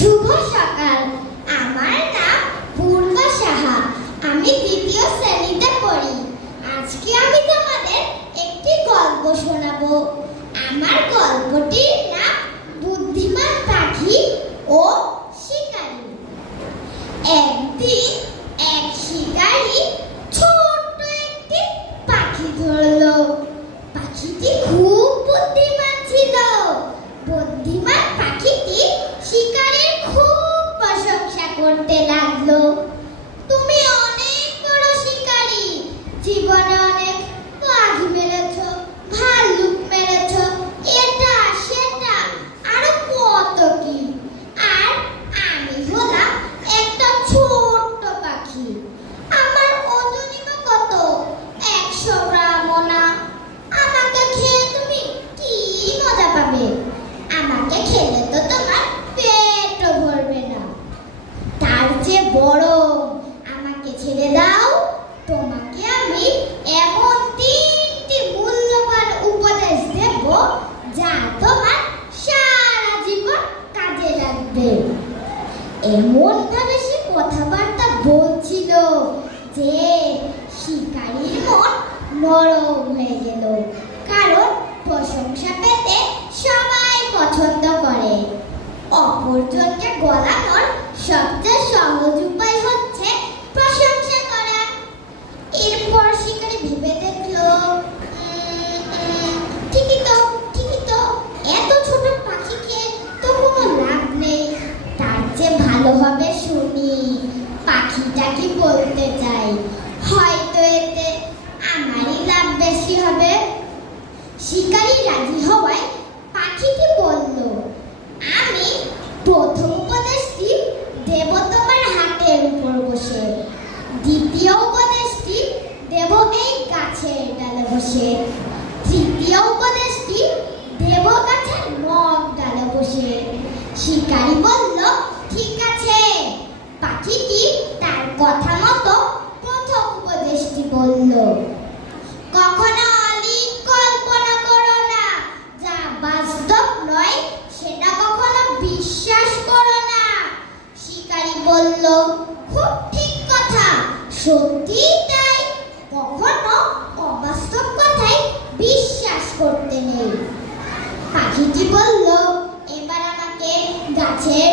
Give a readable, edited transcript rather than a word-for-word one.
শুভ সকাল। আমার নাম পূর্ণা সাহা। আমি দ্বিতীয় শ্রেণীতে পড়ি। আজকে আমি তোমাদের একটি গল্প শোনাবো। আমার গল্পটির নাম বুদ্ধিমান পাখি ও শিকারী। একদিন এক শিকারী ছোট্ট একটি পাখি ধরলো। পাখিটি খুব বুদ্ধিমান ছিল। বুদ্ধিমান পাখিটি শিকারীর খুব প্রশংসা করতে লাগলো। তুমি অনেক বড় শিকারী, জীবনে অনেক বাঘ মেরেছো, ভাল্লুক মেরেছো, এটা সেটা আরো কত কি। আর আমি হলাম একটা ছোট্ট পাখি। আমার ওজনই বা কত, 100 গ্রামও না। আমাকে খেয়ে তুমি কি মজা পাবে? আমাকে খেলে তো তোমার পেটও ভরবে না। তার চেয়ে বরং আমাকে ছেড়ে দাও। তোমাকে আমি এমন 3টি মূল্যবান উপদেশ দেব যা তোমার সারা জীবন কাজে লাগবে। এমন ভাবে সে কথাবার্তা বলছিল যে শিকারীর মন নরম হয়ে গেল। কারণ প্রশংসা পেতে সবাই পছন্দ করে। অপরজনকে গলানোর সবচেয়ে সহজ উপায় হচ্ছে প্রশংসা করা। এরপর শিকারী ভেবে দেখলো, ঠিকই তো, এত ছোট পাখিকে তো কোনো লাভ নেই। তার চেয়ে ভালো হবে শুনি পাখিটা কি বলতে চাই। হয়তো এতে আমারই লাভ বেশি হবে। শিকারী রাজি হওয়ায় পাখিটি বলল, আমি প্রথম উপদেশটি দেব তোমার হাতের উপর বসে। দ্বিতীয় উপদেশটি দেব এই গাছের ডালে বসে। তৃতীয় উপদেশটি দেব গাছের নখ ডালে বসে। শিকারী বলল, ঠিক আছে। পাখিটি তার কথা মতো প্রথম উপদেশটি বলল। কখনো অলিক কল্পনা করো না, যা বাস্তব নয় সেটা কখনো বিশ্বাস করো না। শিকারী বলল, খুব ঠিক কথা, সত্যি তাই। কখনো অবাস্তব কথায় বিশ্বাস করতে নেই। পাখিটি বলল, এবার আমাকে গাছের